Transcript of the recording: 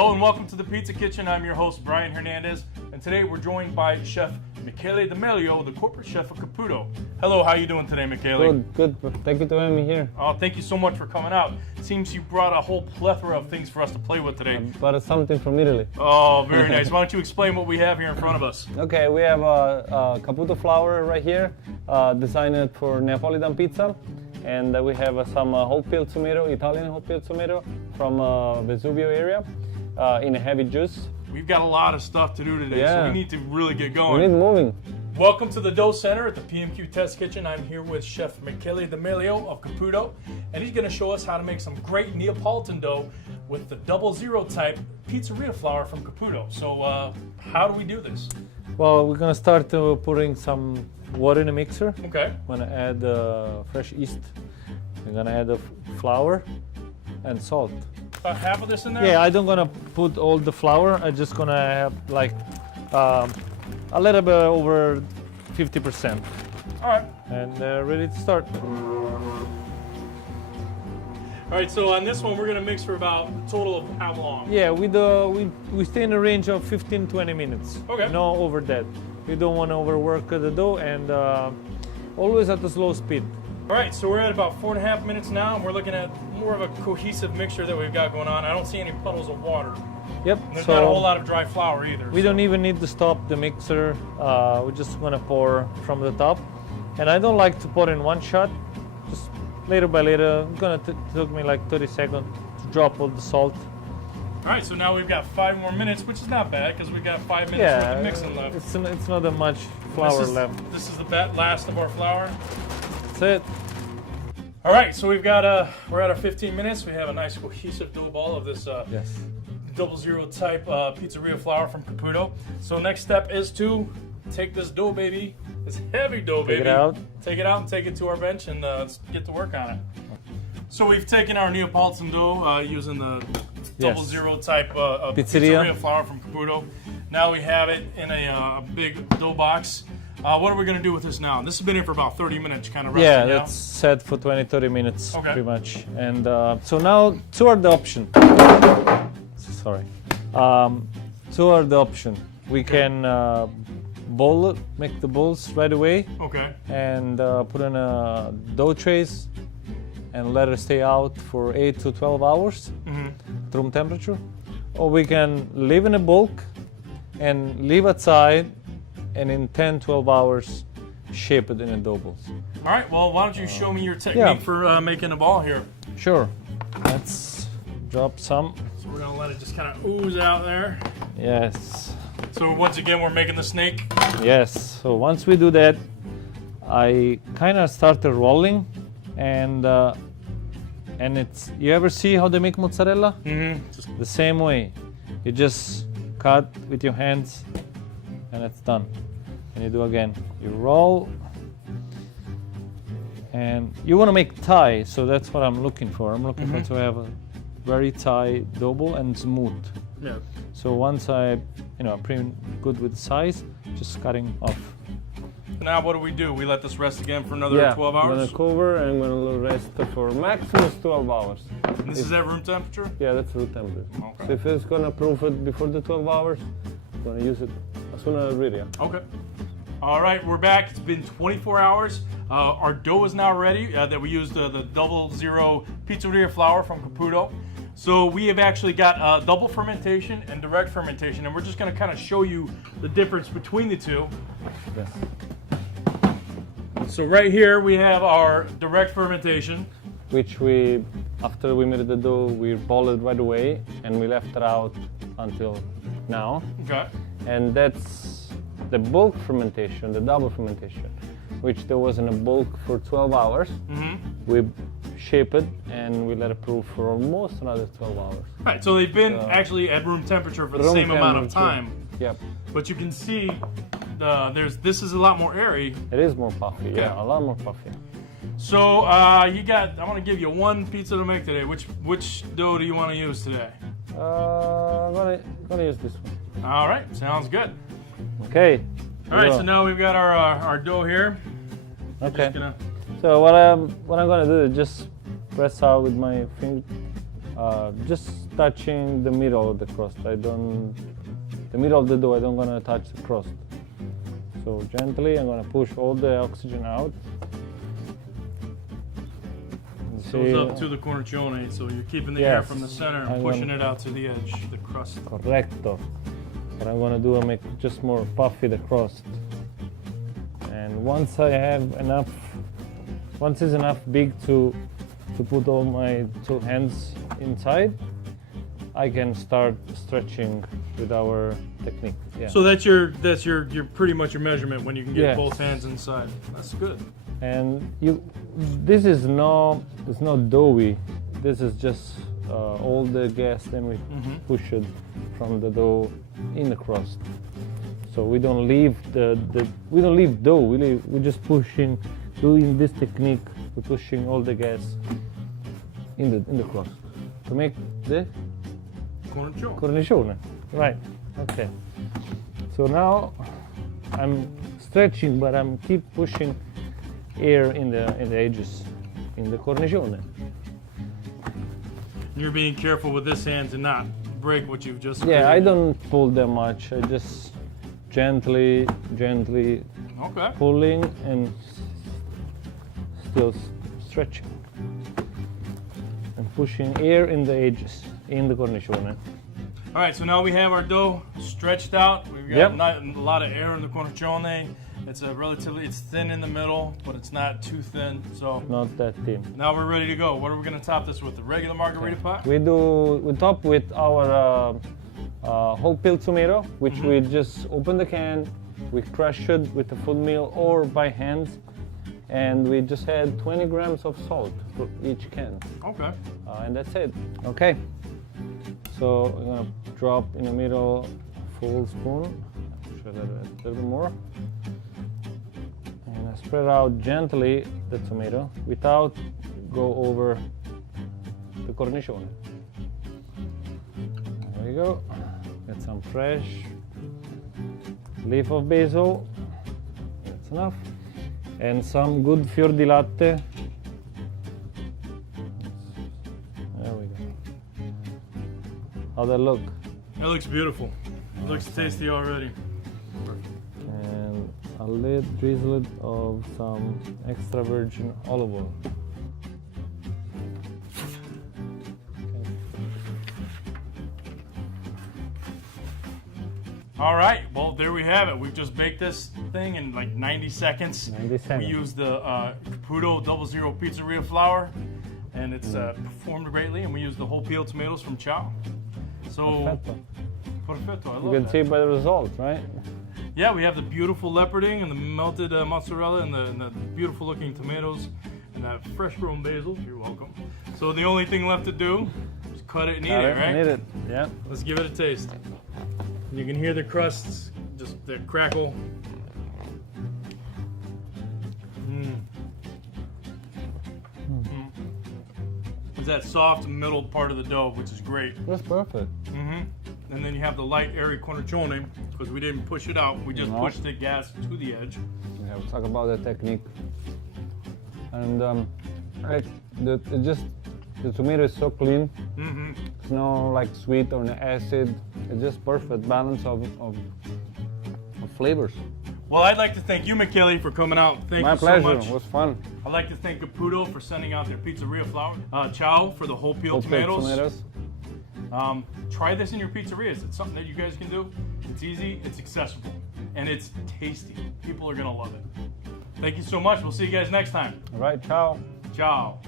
Hello and welcome to the Pizza Kitchen. I'm your host, Brian Hernandez, and today we're joined by Chef Michele D'Amelio, the corporate chef of Caputo. Hello, how are you doing today, Michele? Good. Thank you for having me here. Oh, thank you so much for coming out. Seems you brought a whole plethora of things for us to play with today. But something from Italy. Oh, very nice. Why don't you explain what we have here in front of us? Okay, we have a Caputo flour right here, designed for Neapolitan Pizza. And we have some whole peeled tomato, Italian whole peeled tomato from Vesuvio area in a heavy juice. We've got a lot of stuff to do today, so we need to really get going. We need moving. Welcome to the Dough Center at the PMQ Test Kitchen. I'm here with Chef Michele D'Amelio of Caputo, and he's going to show us how to make some great Neapolitan dough with the 00 type pizzeria flour from Caputo. So how do we do this? Well, we're going to start putting some water in a mixer. Okay. We're going to add fresh yeast. We're going to add the flour and salt. About half of this in there? Yeah, I don't going to put all the flour. I'm just going to have like a little bit over 50%. All right. And ready to start. All right, so on this one, we're going to mix for about a total of how long? Yeah, we stay in a range of 15-20 minutes. Okay. No over that. We don't want to overwork the dough, and always at a slow speed. All right, so we're at about 4.5 minutes now, and we're looking at more of a cohesive mixture that we've got going on. I don't see any puddles of water. Yep. There's not a whole lot of dry flour either. We don't even need to stop the mixer. We're just gonna pour from the top. And I don't like to pour in one shot. Just later by later, it's gonna took me like 30 seconds to drop all the salt. All right, so now we've got 5 more minutes, which is not bad because we've got 5 minutes worth of mixing left. It's not that much flour left. This is the last of our flour. That's it. All right, so we've got we're at our 15 minutes. We have a nice cohesive dough ball of this 00 type pizzeria flour from Caputo. So next step is to take this dough baby, this heavy dough baby, take it out and take it to our bench and let's get to work on it. So we've taken our Neapolitan dough using the 00 type pizzeria flour from Caputo. Now we have it in a big dough box. What are we going to do with this now? This has been in for about 30 minutes, kind of resting now. That's set for 20-30 minutes, pretty much. And so now, two are the option. Sorry. Two are the option. We can bowl it, make the bowls right away. Okay. And put in a dough trays and let it stay out for 8 to 12 hours at room temperature. Or we can leave in a bulk and leave outside, and in 10-12 hours shape it in a dough balls. All right, well, why don't you show me your technique for making a ball here? Sure. Let's drop some. So we're gonna let it just kind of ooze out there. Yes. So once again, we're making the snake. Yes. So once we do that, I kind of started rolling, and it's, you ever see how they make mozzarella? Mm-hmm. The same way. You just cut with your hands, and it's done. And you do again. You roll, and you want to make tie, so that's what I'm looking for. I'm looking for to have a very tight dough ball and smooth. Yeah. So once I'm pretty good with the size, just cutting off. Now what do? We let this rest again for another 12 hours? I'm going to cover and I'm going to rest for maximum 12 hours. And this is at room temperature? Yeah, that's room temperature. Okay. So if it's going to proof it before the 12 hours, I'm going to use it as soon as it's ready. Okay. All right, we're back. It's been 24 hours. Our dough is now ready that we used the 00 pizzeria flour from Caputo. So we have actually got double fermentation and direct fermentation, and we're just going to kind of show you the difference between the two. Yes. So right here we have our direct fermentation. Which after we made the dough, we boiled it right away and we left it out until now. Okay. And that's the bulk fermentation, the double fermentation, which there was in a bulk for 12 hours. We shape it and we let it proof for almost another 12 hours. Right, so they've been actually at room temperature for the same amount of time. Yep. But you can see this is a lot more airy. It is more puffy, yeah, a lot more puffy. So I want to give you one pizza to make today. Which dough do you want to use today? I'm gonna use this one. All right, sounds good. Okay. All right, so now we've got our dough here. Okay. So what I'm gonna do is just press out with my finger. Just touching the middle of the crust. The middle of the dough, I don't gonna touch the crust. So gently, I'm gonna push all the oxygen out. So it's up to the cornicione, so you're keeping the air from the center and pushing it out to the edge, the crust. Correcto. What I'm gonna do is make just more puffy the crust. And once I have enough, once it's enough big to put all my 2 hands inside, I can start stretching with our technique. Yeah. So that's your pretty much your measurement when you can get both hands inside. That's good. And this is it's not doughy. This is just all the gas. Then we push it from the dough in the crust. So we don't leave we don't leave dough. We just pushing, doing this technique. We're pushing all the gas in the crust to make the cornicione. Right. Okay. So now I'm stretching, but I'm keep pushing air in the edges in the cornicione. You're being careful with this hand to not break what you've just created. I don't pull that much. I just gently pulling and still stretching and pushing air in the edges in the cornicione. All right, so now we have our dough stretched out. We've got a lot of air in the cornicione. It's it's thin in the middle, but it's not too thin. So not that thin. Now we're ready to go. What are we going to top this with? The regular margarita pot? We top with our whole peel tomato, which we just open the can, we crush it with a foot mill or by hand, and we just add 20 grams of salt for each can. Okay. And that's it. Okay. So I'm gonna drop in the middle a full spoon. Should add a little bit more. And I spread out gently the tomato without go over the cornicione. There we go. Get some fresh leaf of basil. That's enough. And some good fior di latte. There we go. How'd that look? That looks beautiful. It looks tasty already. And a little drizzle of some extra virgin olive oil. All right, well, there we have it. We've just baked this thing in like 90 seconds. 90 seconds. We used the Caputo 00 Pizzeria flour, and it's performed greatly, and we used the whole peeled tomatoes from Ciao. So, perfetto, I love You can see by the result, right? Yeah, we have the beautiful leoparding and the melted mozzarella and the beautiful looking tomatoes and that fresh grown basil. You're welcome. So the only thing left to do is cut it and eat it, right? Eat it, yeah. Let's give it a taste. You can hear the crusts, just the crackle. It's that soft middle part of the dough, which is great. That's perfect. And then you have the light, airy cornicione, because we didn't push it out. We just pushed the gas to the edge. Yeah, we'll talk about the technique. And the tomato is so clean. It's no like sweet or acid. It's just perfect balance of flavors. Well, I'd like to thank you, Michele, for coming out. Thank My you pleasure. so much. It was fun. I'd like to thank Caputo for sending out their pizzeria flour. Ciao for the whole peeled tomatoes. Try this in your pizzerias. It's something that you guys can do. It's easy, it's accessible, and it's tasty. People are gonna love it. Thank you so much. We'll see you guys next time. All right, ciao. Ciao.